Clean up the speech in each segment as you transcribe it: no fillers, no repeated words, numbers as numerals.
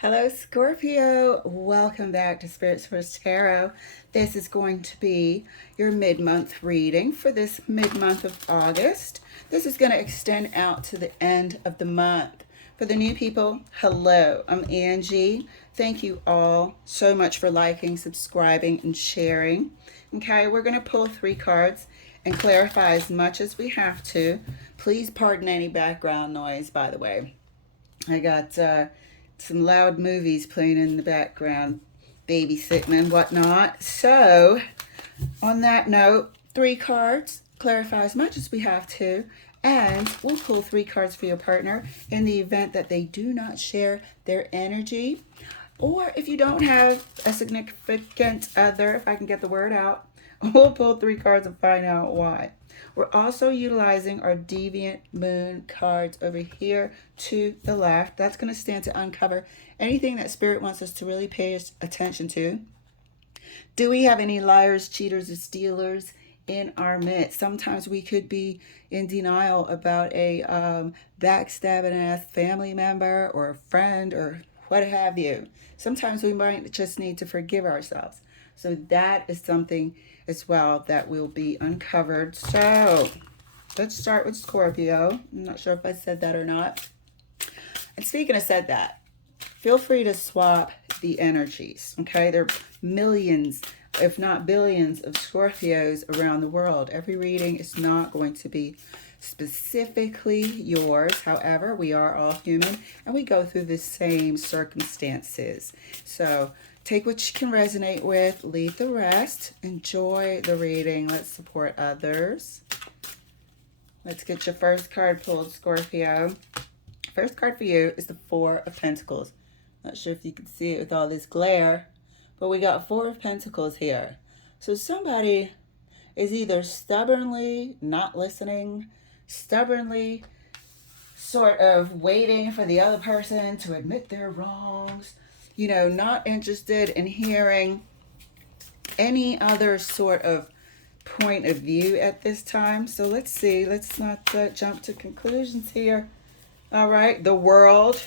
Hello, Scorpio. Welcome back to Spirits First Tarot. This is going to be your mid-month reading for this mid-month of August. This is going to extend out to the end of the month. For the new people, hello. I'm Angie. Thank you all so much for liking, subscribing, and sharing. Okay, we're going to pull 3 cards and clarify as much as we have to. Please pardon any background noise, by the way. I got some loud movies playing in the background, babysitting and whatnot. So, on that note, 3 cards, clarify as much as we have to, and we'll pull 3 cards for your partner in the event that they do not share their energy. Or if you don't have a significant other, if I can get the word out, we'll pull 3 cards and find out why. We're also utilizing our Deviant Moon cards over here to the left. That's going to stand to uncover anything that Spirit wants us to really pay attention to. Do we have any liars, cheaters, or stealers in our midst? Sometimes we could be in denial about a backstabbing ass family member or a friend or what have you. Sometimes we might just need to forgive ourselves. So that is something as well that will be uncovered. So let's start with Scorpio. I'm not sure if I said that or not. And speaking of said that, feel free to swap the energies. Okay, there are millions, if not billions, of Scorpios around the world. Every reading is not going to be specifically yours. However, we are all human and we go through the same circumstances. So take what you can resonate with, leave the rest. Enjoy the reading. Let's support others. Let's get your first card pulled, Scorpio. First card for you is the 4 of Pentacles. Not sure if you can see it with all this glare, but we got 4 of Pentacles here. So somebody is either stubbornly not listening, stubbornly sort of waiting for the other person to admit their wrongs, not interested in hearing any other sort of point of view at this time. So let's see. Let's not jump to conclusions here. All right. The World.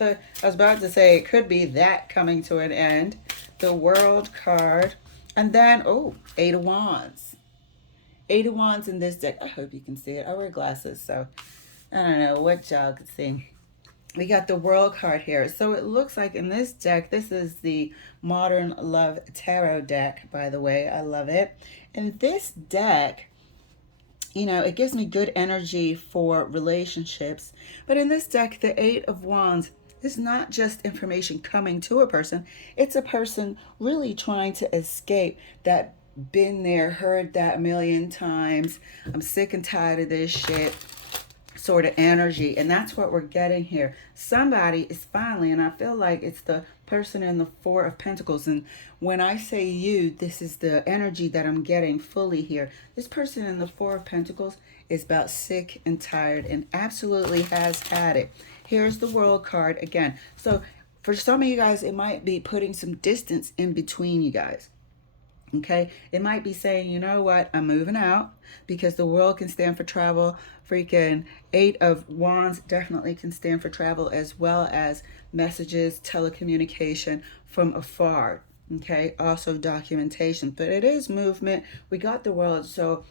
I was about to say it could be that coming to an end. The World card. And then, 8 of Wands. 8 of Wands in this deck. I hope you can see it. I wear glasses, so I don't know what y'all can see. We got the World card here. So it looks like in this deck, this is the Modern Love Tarot deck, by the way. I love it. And this deck, it gives me good energy for relationships. But in this deck, the 8 of Wands is not just information coming to a person. It's a person really trying to escape that been there, heard that a million times. I'm sick and tired of this shit sort of energy. And that's what we're getting here. Somebody is finally, and I feel like it's the person in the 4 of Pentacles. And when I say you, this is the energy that I'm getting fully here. This person in the 4 of Pentacles is about sick and tired and absolutely has had it. Here's the World card again. So for some of you guys, it might be putting some distance in between you guys. Okay, it might be saying, you know what, I'm moving out, because the World can stand for travel. Freaking 8 of Wands definitely can stand for travel, as well as messages, telecommunication from afar. Okay, also documentation, but it is movement. We got the World, so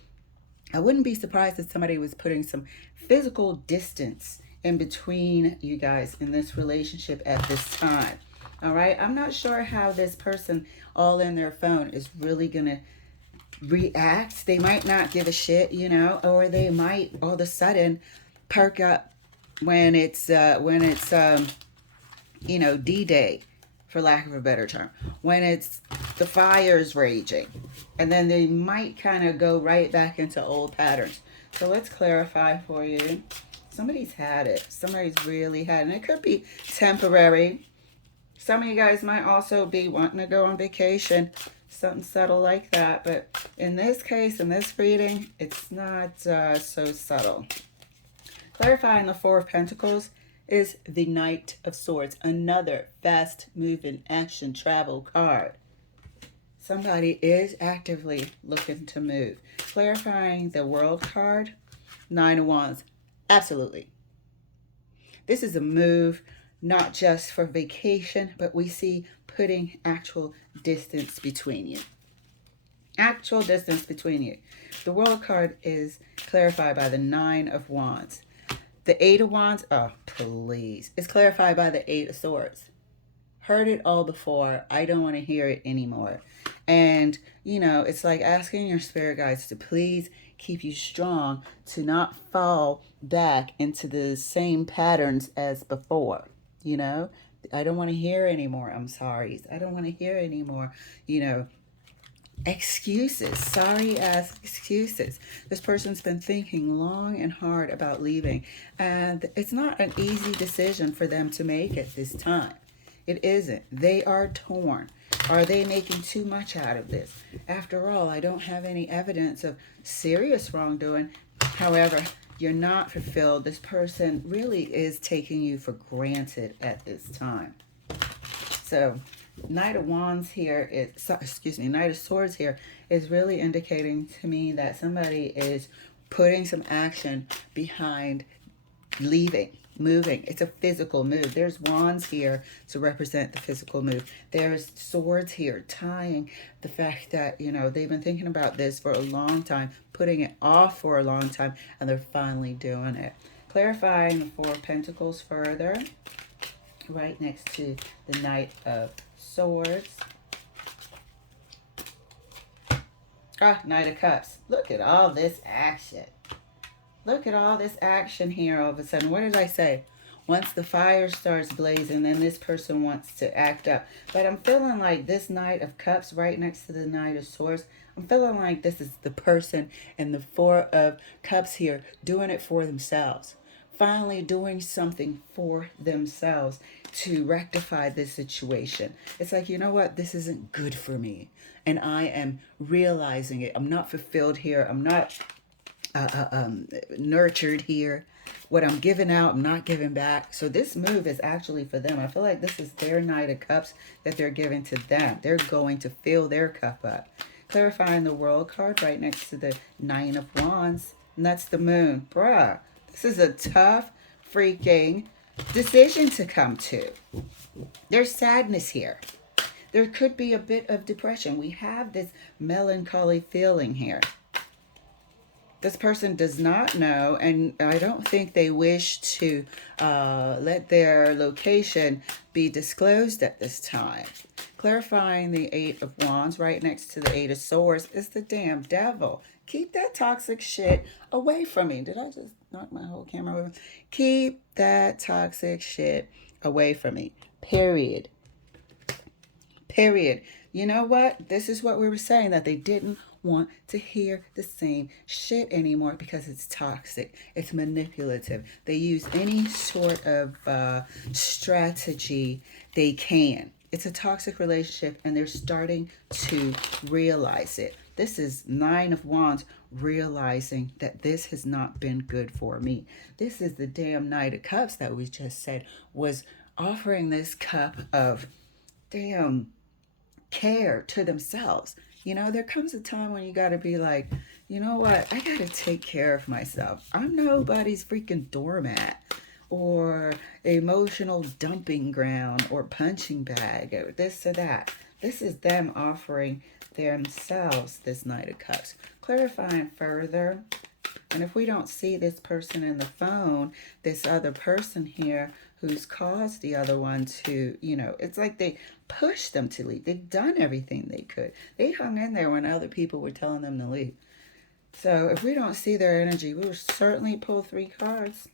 I wouldn't be surprised if somebody was putting some physical distance in between you guys in this relationship at this time. All right, I'm not sure how this person all in their phone is really gonna react. They might not give a shit, or they might all of a sudden perk up when it's D-Day, for lack of a better term, when it's the fire's raging, and then they might kind of go right back into old patterns. So let's clarify for you. Somebody's had it. Somebody's really had it. And it could be temporary. Some of you guys might also be wanting to go on vacation, something subtle like that. But in this case, in this reading, it's not so subtle. Clarifying the 4 of Pentacles is the Knight of Swords, another fast-moving action travel card. Somebody is actively looking to move. Clarifying the World card, 9 of Wands. Absolutely. This is a move not just for vacation, but we see putting actual distance between you. Actual distance between you. The World card is clarified by the Nine of Wands. The Eight of Wands, oh, please. It's clarified by the Eight of Swords. Heard it all before. I don't want to hear it anymore. And, it's like asking your spirit guides to please keep you strong, to not fall back into the same patterns as before. You know, I don't want to hear anymore. I'm sorry. I don't want to hear anymore. You know, excuses, sorry ass excuses. This person's been thinking long and hard about leaving, and it's not an easy decision for them to make at this time. It isn't. They are torn. Are they making too much out of this? After all, I don't have any evidence of serious wrongdoing. However, you're not fulfilled. This person really is taking you for granted at this time. So, Knight of Wands here is, excuse me, Knight of Swords here is really indicating to me that somebody is putting some action behind leaving, moving. It's a physical move. There's wands here to represent the physical move. There's swords here tying the fact that, they've been thinking about this for a long time, putting it off for a long time, and they're finally doing it. Clarifying the Four of Pentacles further, right next to the Knight of Swords. Knight of Cups. Look at all this action. Look at all this action here all of a sudden. What did I say? Once the fire starts blazing, then this person wants to act up. But I'm feeling like this Knight of Cups right next to the Knight of Swords, I'm feeling like this is the person in the Four of Cups here doing it for themselves. Finally doing something for themselves to rectify this situation. It's like, you know what? This isn't good for me. And I am realizing it. I'm not fulfilled here. I'm not nurtured here. What I'm giving out, I'm not giving back. So this move is actually for them. I feel like this is their Knight of Cups that they're giving to them. They're going to fill their cup up. Clarifying the World card right next to the Nine of Wands. And that's the Moon. Bruh, this is a tough freaking decision to come to. There's sadness here. There could be a bit of depression. We have this melancholy feeling here. This person does not know, and I don't think they wish to let their location be disclosed at this time. Clarifying the Eight of Wands right next to the Eight of Swords is the damn devil. Keep that toxic shit away from me. Did I just knock my whole camera over? Keep that toxic shit away from me. Period. Period. You know what? This is what we were saying, that they didn't want to hear the same shit anymore because it's toxic. It's manipulative. They use any sort of strategy they can. It's a toxic relationship, and they're starting to realize it. This is Nine of Wands realizing that this has not been good for me. This is the damn Knight of Cups that we just said was offering this cup of damn care to themselves. There comes a time when you got to be like, you know what? I got to take care of myself. I'm nobody's freaking doormat or emotional dumping ground or punching bag or this or that. This is them offering themselves this Knight of Cups. Clarifying further. And if we don't see this person in the phone, this other person here who's caused the other one to, it's like they pushed them to leave. They've done everything they could. They hung in there when other people were telling them to leave. So if we don't see their energy, we will certainly pull 3 cards.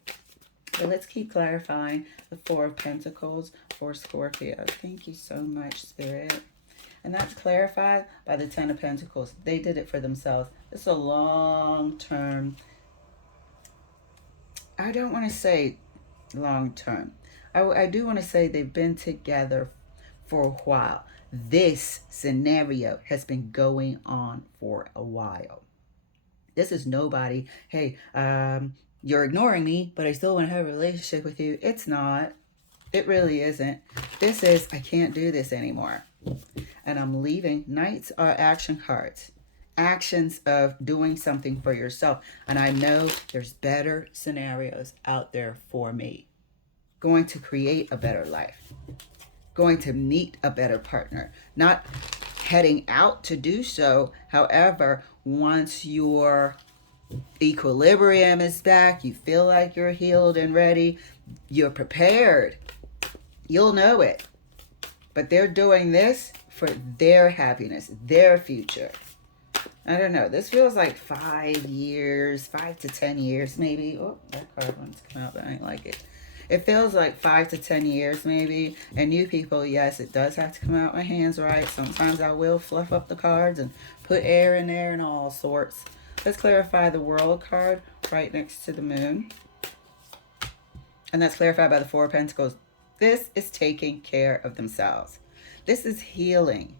But let's keep clarifying the Four of Pentacles for Scorpio. Thank you so much, Spirit. And that's clarified by the Ten of Pentacles. They did it for themselves. It's a long-term, I don't want to say long-term. I do want to say they've been together for a while. This scenario has been going on for a while. This is nobody, hey, you're ignoring me, but I still want to have a relationship with you. It's not. It really isn't. This is, I can't do this anymore. And I'm leaving. Knights are action cards. Actions of doing something for yourself. And I know there's better scenarios out there for me. going to create a better life, going to meet a better partner, not heading out to do so. However, once your equilibrium is back, you feel like you're healed and ready, you're prepared, you'll know it. But they're doing this for their happiness, their future. I don't know. This feels like 5 years, 5 to 10 years maybe. Oh, that card wants to come out, but I ain't like it. It feels like 5 to 10 years maybe. And you people, yes, it does have to come out my hands right. Sometimes I will fluff up the cards and put air in there and all sorts. Let's clarify the World card right next to the Moon. And that's clarified by the Four of Pentacles. This is taking care of themselves. This is healing.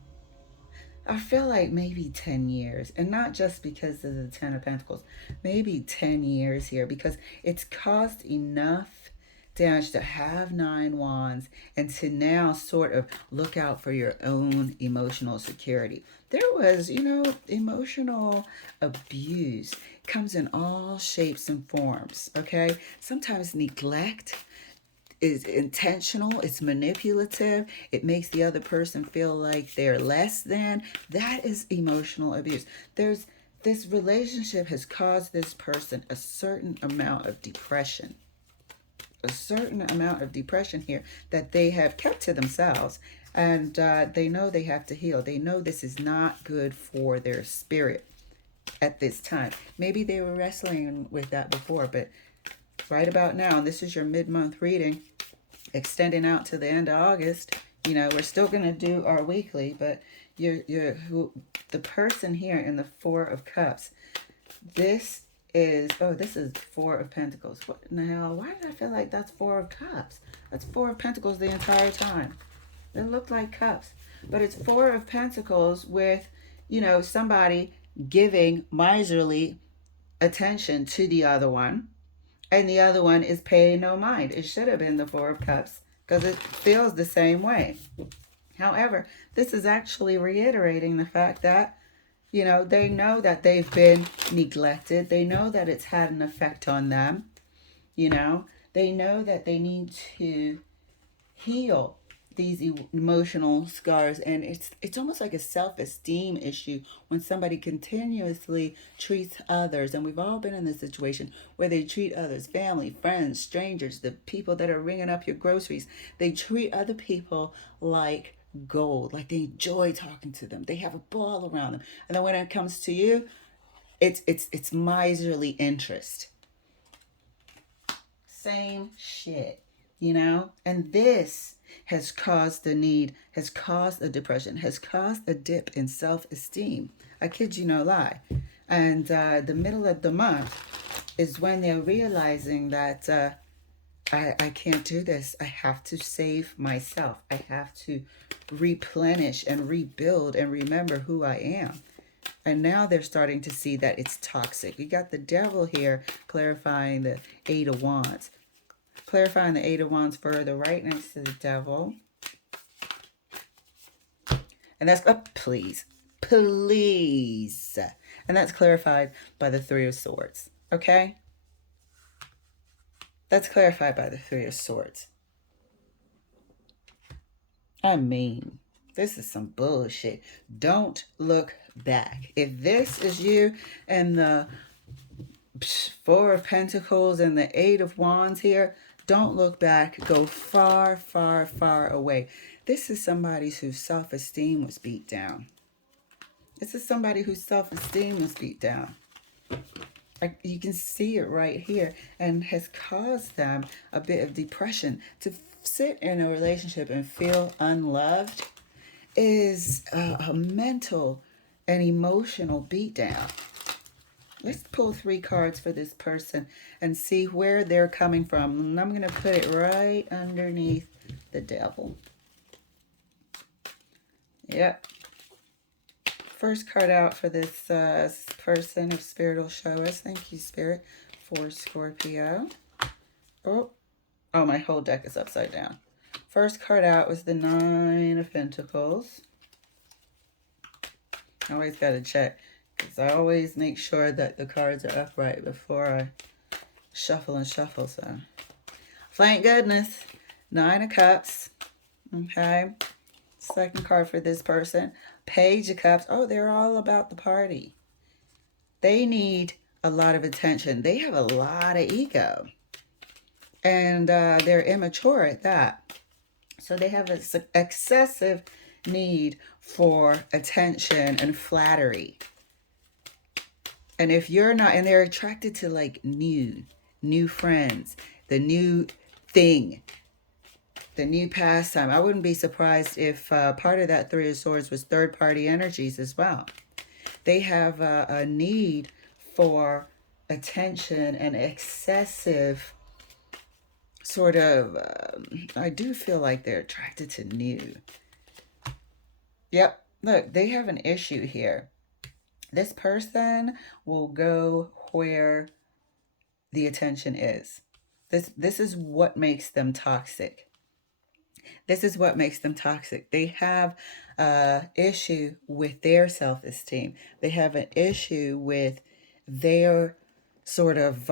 I feel like maybe 10 years, and not just because of the Ten of Pentacles, maybe 10 years here, because it's caused enough damage to have 9 wands and to now sort of look out for your own emotional security. There was, emotional abuse comes in all shapes and forms, okay? Sometimes neglect is intentional, it's manipulative, it makes the other person feel like they're less than. That is emotional abuse. This relationship has caused this person a certain amount of depression. A certain amount of depression here that they have kept to themselves. And they know they have to heal. They know this is not good for their spirit at this time. Maybe they were wrestling with that before, but right about now, and this is your mid-month reading, extending out to the end of August. We're still going to do our weekly, but the person here in the Four of Cups, this is Four of Pentacles. What in the hell? Why did I feel like that's Four of Cups? That's Four of Pentacles the entire time. It looked like cups, but it's Four of Pentacles with, somebody giving miserly attention to the other one. And the other one is paying no mind. It should have been the Four of Cups because it feels the same way. However, this is actually reiterating the fact that, they know that they've been neglected. They know that it's had an effect on them. They know that they need to heal these emotional scars, and it's almost like a self-esteem issue when somebody continuously treats others, and we've all been in this situation where they treat others, family, friends, strangers, the people that are ringing up your groceries, they treat other people like gold, like they enjoy talking to them, they have a ball around them, and then when it comes to you, it's miserly interest. Same shit, and this has caused the need, has caused a depression, has caused a dip in self-esteem. I kid you no lie. And the middle of the month is when they're realizing that I can't do this. I have to save myself. I have to replenish and rebuild and remember who I am. And now they're starting to see that it's toxic. We got the Devil here clarifying the Eight of Wands. Clarifying the Eight of Wands further right next to the Devil. And that's, please. And that's clarified by the Three of Swords. Okay? That's clarified by the Three of Swords. I mean, this is some bullshit. Don't look back. If this is you and the Four of Pentacles and the Eight of Wands here, don't look back. Go far, far, far away. This is somebody whose self-esteem was beat down. This is somebody whose self-esteem was beat down. You can see it right here, and has caused them a bit of depression. To sit in a relationship and feel unloved is a mental and emotional beatdown. Let's pull 3 cards for this person and see where they're coming from. And I'm going to put it right underneath the Devil. Yep. First card out for this person, if Spirit will show us. Thank you, Spirit, for Scorpio. Oh, my whole deck is upside down. First card out was the Nine of Pentacles. I always got to check, because I always make sure that the cards are upright before I shuffle and shuffle. So Thank goodness. Nine of Cups. Okay. Second card for this person. Page of Cups. Oh, they're all about the party. They need a lot of attention. They have a lot of ego. And they're immature at that. So they have an excessive need for attention and flattery. And if you're not, and they're attracted to like new friends, the new thing, the new pastime. I wouldn't be surprised if part of that Three of Swords was third party energies as well. They have a need for attention and excessive sort of, I do feel like they're attracted to new. Yep, look, they have an issue here. This person will go where the attention is. This is what makes them toxic. This is what makes them toxic. They have an issue with their self-esteem. They have an issue with their sort of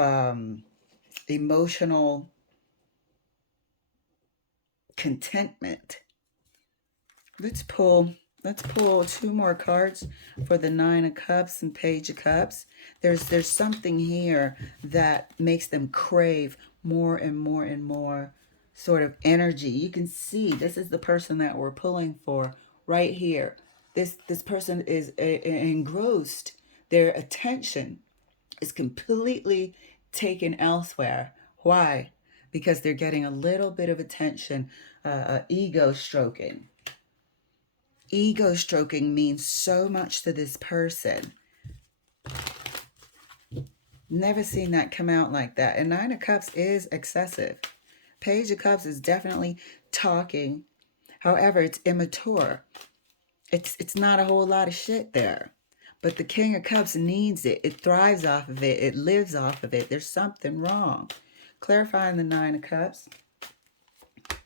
emotional contentment. Let's pull two more cards for the Nine of Cups and Page of Cups. There's something here that makes them crave more and more and more sort of energy. You can see this is the person that we're pulling for right here. This person is engrossed. Their attention is completely taken elsewhere. Why? Because they're getting a little bit of attention, ego stroking. Ego stroking means so much to this person. Never seen that come out like that. And Nine of Cups is excessive. Page of Cups is definitely talking. However, it's immature. It's not a whole lot of shit there. But the King of Cups needs it. It thrives off of it. It lives off of it. There's something wrong. Clarifying the Nine of Cups.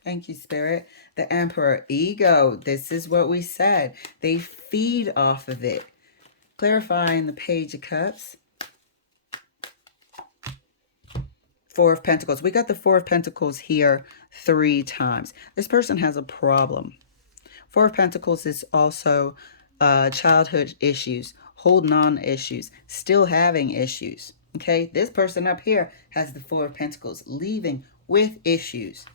Thank you, Spirit. The Emperor, ego. This is what we said. They feed off of it. Clarifying the Page of Cups. Four of Pentacles. We got the Four of Pentacles here 3 times. This person has a problem. Four of Pentacles is also childhood issues, holding on issues, still having issues. Okay, this person up here has the Four of Pentacles, leaving with issues.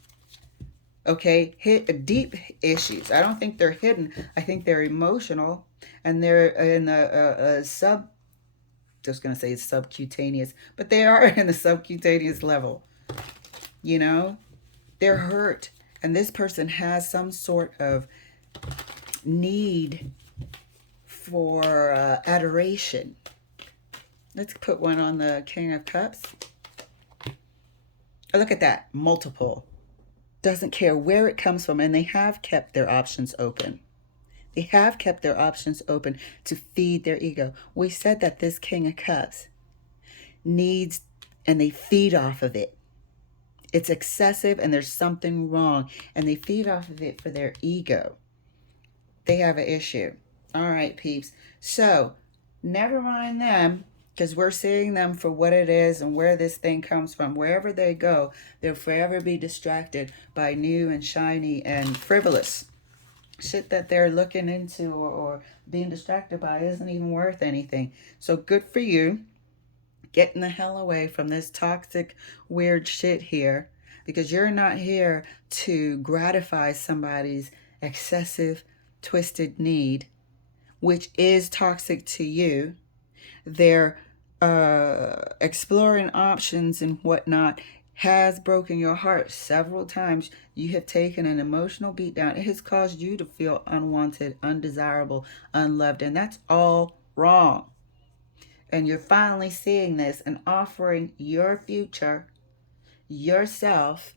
Okay, deep issues. I don't think they're hidden. I think they're emotional, and they're in the just going to say subcutaneous, but they are in the subcutaneous level. You know, they're hurt, and this person has some sort of need for adoration. Let's put one on the King of Cups. Oh, look at that, multiple. Doesn't care where it comes from, and they have kept their options open. They have kept their options open to feed their ego. We said that this King of Cups needs, and they feed off of it. It's excessive, and there's something wrong, and they feed off of it for their ego. They have an issue. All right, peeps. So, never mind them, because we're seeing them for what it is and where this thing comes from. Wherever they go, they'll forever be distracted by new and shiny and frivolous shit that they're looking into or being distracted by isn't even worth anything. So good for you. Getting the hell away from this toxic, weird shit here, because you're not here to gratify somebody's excessive, twisted need, which is toxic to you. They're exploring options and whatnot has broken your heart several times. You have taken an emotional beatdown. It has caused you to feel unwanted, undesirable, unloved, and that's all wrong. And you're finally seeing this and offering your future, yourself,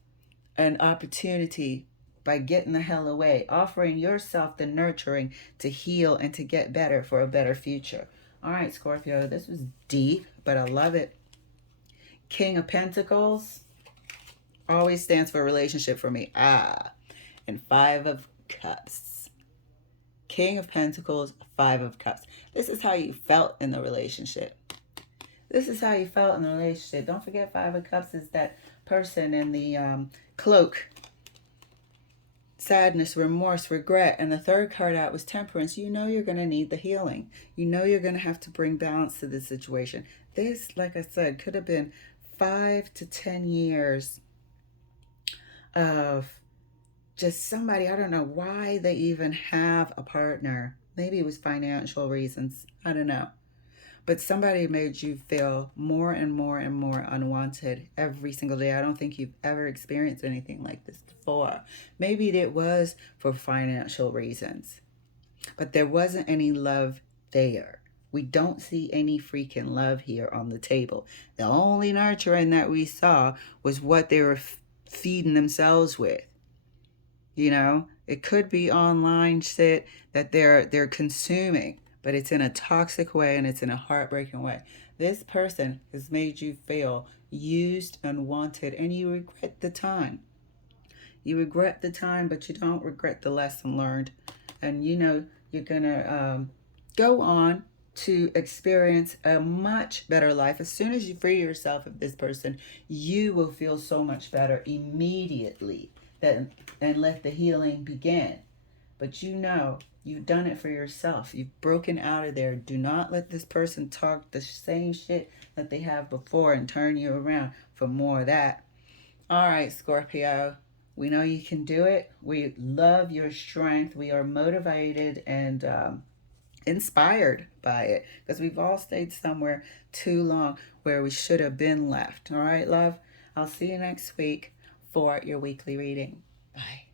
an opportunity by getting the hell away, offering yourself the nurturing to heal and to get better for a better future. All right, Scorpio, this was deep, but I love it. King of Pentacles always stands for relationship for me. And Five of Cups. King of Pentacles, Five of Cups. This is how you felt in the relationship. This is how you felt in the relationship. Don't forget, Five of Cups is that person in the cloak, sadness, remorse, regret, and the third card out was temperance, you know you're going to need the healing. You know you're going to have to bring balance to this situation. This, like I said, could have been 5 to 10 years of just somebody, I don't know why they even have a partner. Maybe it was financial reasons. I don't know. But somebody made you feel more and more and more unwanted every single day. I don't think you've ever experienced anything like this before. Maybe it was for financial reasons, but there wasn't any love there. We don't see any freaking love here on the table. The only nurturing that we saw was what they were feeding themselves with. You know, it could be online shit that they're consuming, but it's in a toxic way and it's in a heartbreaking way. This person has made you feel used and wanted, and you regret the time. You regret the time, but you don't regret the lesson learned. And you know you're gonna go on to experience a much better life. As soon as you free yourself of this person, you will feel so much better immediately. That and let the healing begin. But you know you've done it for yourself. You've broken out of there. Do not let this person talk the same shit that they have before and turn you around for more of that. All right, Scorpio. We know you can do it. We love your strength. We are motivated and inspired by it because we've all stayed somewhere too long where we should have been left. All right, love. I'll see you next week for your weekly reading. Bye.